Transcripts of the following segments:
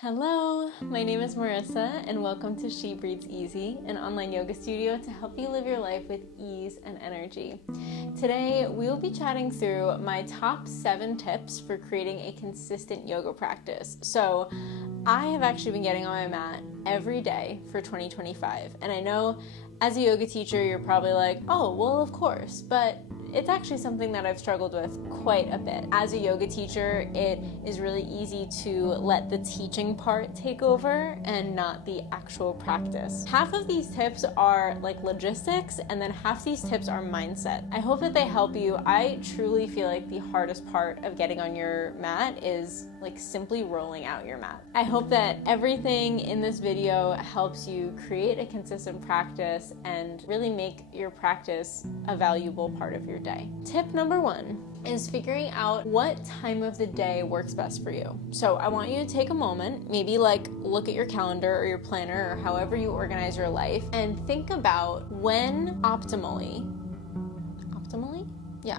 Hello, my name is Marissa and welcome to She Breathes Easy, an online yoga studio to help you live your life with ease and energy. Today, we will be chatting through my top 7 tips for creating a consistent yoga practice. So, I have actually been getting on my mat every day for 2025, and I know as a yoga teacher, you're probably like, oh, well, of course, but it's actually something that I've struggled with quite a bit. As a yoga teacher, it is really easy to let the teaching part take over and not the actual practice. Half of these tips are like logistics, and then half these tips are mindset. I hope that they help you. I truly feel like the hardest part of getting on your mat is like simply rolling out your mat. I hope that everything in this video helps you create a consistent practice and really make your practice a valuable part of your day. Tip number 1 is figuring out what time of the day works best for you. So I want you to take a moment, maybe like look at your calendar or your planner or however you organize your life, and think about when optimally? Yeah.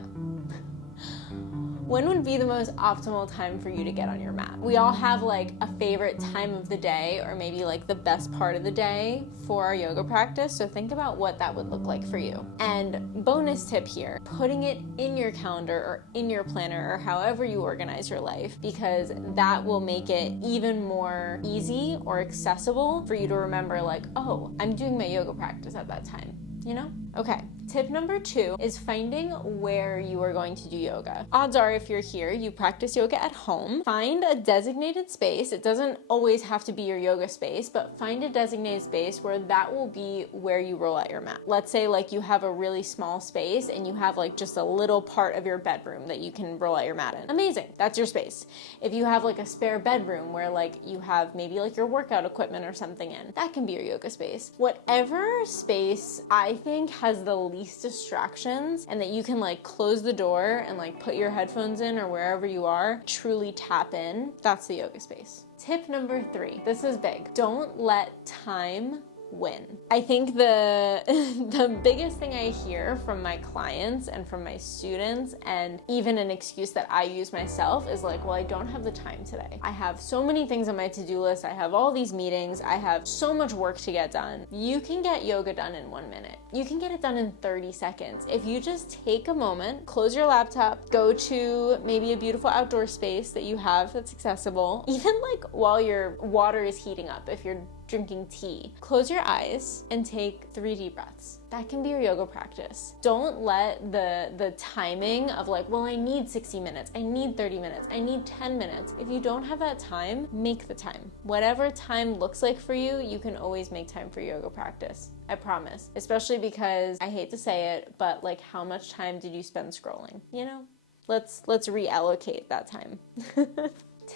When would be the most optimal time for you to get on your mat? We all have like a favorite time of the day, or maybe like the best part of the day for our yoga practice. So think about what that would look like for you. And bonus tip here, putting it in your calendar or in your planner or however you organize your life, because that will make it even more easy or accessible for you to remember like, oh, I'm doing my yoga practice at that time, you know? Okay. Tip number 2 is finding where you are going to do yoga. Odds are if you're here, you practice yoga at home. Find a designated space. It doesn't always have to be your yoga space, but find a designated space where that will be where you roll out your mat. Let's say like you have a really small space and you have like just a little part of your bedroom that you can roll out your mat in. Amazing. That's your space. If you have like a spare bedroom where like you have maybe like your workout equipment or something in, that can be your yoga space. Whatever space I think has the least distractions and that you can like close the door and like put your headphones in or wherever you are, truly tap in, that's the yoga space. Tip number 3, this is big. Don't let time win. I think the biggest thing I hear from my clients and from my students, and even an excuse that I use myself, is like, well, I don't have the time today. I have so many things on my to-do list. I have all these meetings. I have so much work to get done. You can get yoga done in 1 minute. You can get it done in 30 seconds. If you just take a moment, close your laptop, go to maybe a beautiful outdoor space that you have that's accessible, even like while your water is heating up, if you're drinking tea, close your eyes and take 3 deep breaths. That can be your yoga practice. Don't let the timing of like, well, I need 60 minutes, I need 30 minutes, I need 10 minutes. If you don't have that time, make the time. Whatever time looks like for you, you can always make time for yoga practice. I promise. Especially because, I hate to say it, but like how much time did you spend scrolling? You know? Let's reallocate that time.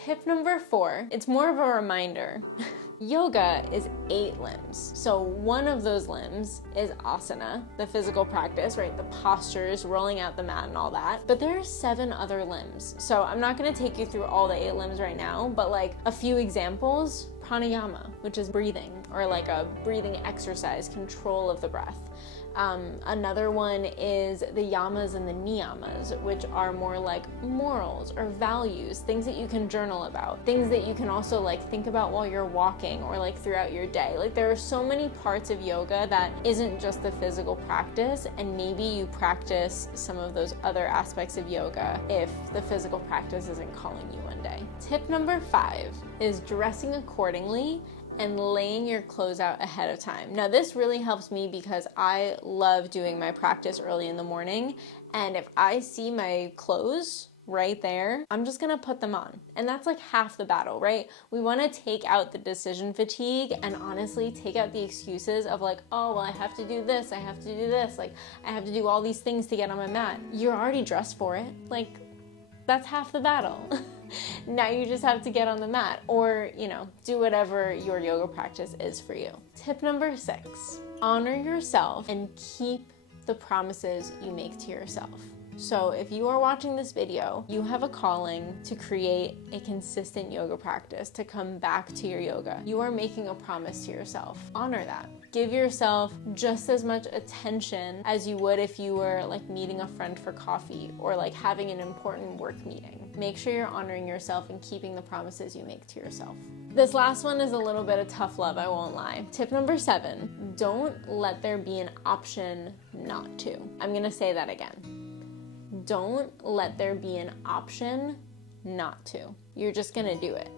Tip number 4, it's more of a reminder. Yoga is 8 limbs. So one of those limbs is asana, the physical practice, right? The postures, rolling out the mat and all that. But there are 7 other limbs. So I'm not gonna take you through all the 8 limbs right now, but like a few examples: pranayama, which is breathing, or like a breathing exercise, control of the breath. Another one is the yamas and the niyamas, which are more like morals or values, things that you can journal about, things that you can also like think about while you're walking or like throughout your day. Like there are so many parts of yoga that isn't just the physical practice, and maybe you practice some of those other aspects of yoga if the physical practice isn't calling you one day. Tip number 5 is dressing accordingly and laying your clothes out ahead of time. Now this really helps me because I love doing my practice early in the morning, and if I see my clothes right there, I'm just gonna put them on. And that's like half the battle, right? We wanna take out the decision fatigue and honestly take out the excuses of like, oh, well, I have to do this, I have to do this, like I have to do all these things to get on my mat. You're already dressed for it. Like, that's half the battle. Now you just have to get on the mat, or, you know, do whatever your yoga practice is for you. Tip number 6, honor yourself and keep the promises you make to yourself. So if you are watching this video, you have a calling to create a consistent yoga practice, to come back to your yoga. You are making a promise to yourself. Honor that. Give yourself just as much attention as you would if you were like meeting a friend for coffee or like having an important work meeting. Make sure you're honoring yourself and keeping the promises you make to yourself. This last one is a little bit of tough love, I won't lie. Tip number 7, don't let there be an option not to. I'm gonna say that again. Don't let there be an option not to. You're just gonna do it.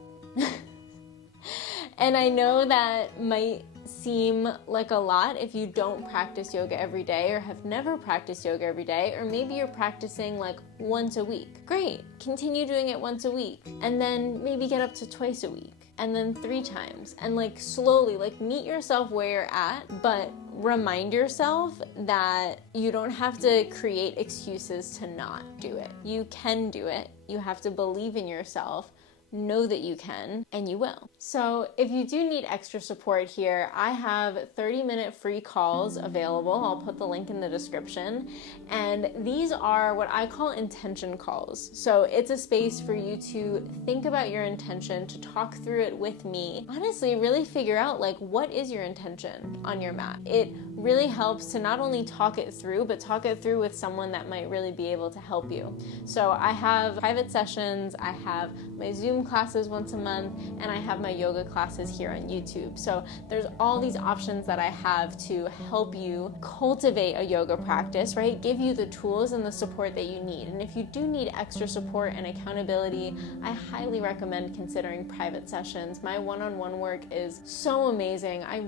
And I know that might seem like a lot if you don't practice yoga every day or have never practiced yoga every day, or maybe you're practicing like once a week. Great, continue doing it once a week, and then maybe get up to twice a week, and then 3 times, and like slowly, like meet yourself where you're at, but remind yourself that you don't have to create excuses to not do it. You can do it. You have to believe in yourself, know that you can, and you will. So if you do need extra support here, I have 30-minute free calls available. I'll put the link in the description. And these are what I call intention calls. So it's a space for you to think about your intention, to talk through it with me. Honestly, really figure out like, what is your intention on your mat? It really helps to not only talk it through, but talk it through with someone that might really be able to help you. So I have private sessions, I have my Zoom classes once a month, and I have my yoga classes here on YouTube. So there's all these options that I have to help you cultivate a yoga practice, right? Give you the tools and the support that you need. And if you do need extra support and accountability, I highly recommend considering private sessions. My one-on-one work is so amazing. I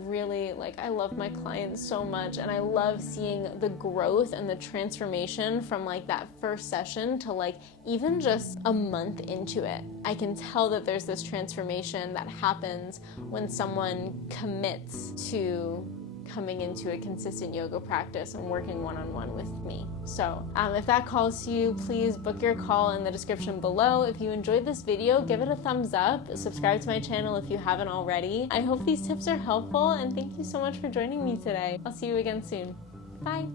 love my clients so much, and I love seeing the growth and the transformation from like that first session to like even just a month into it. I can tell that there's this transformation that happens when someone commits to coming into a consistent yoga practice and working one-on-one with me. So if that calls to you, please book your call in the description below. If you enjoyed this video, give it a thumbs up, subscribe to my channel if you haven't already. I hope these tips are helpful, and thank you so much for joining me today. I'll see you again soon. Bye.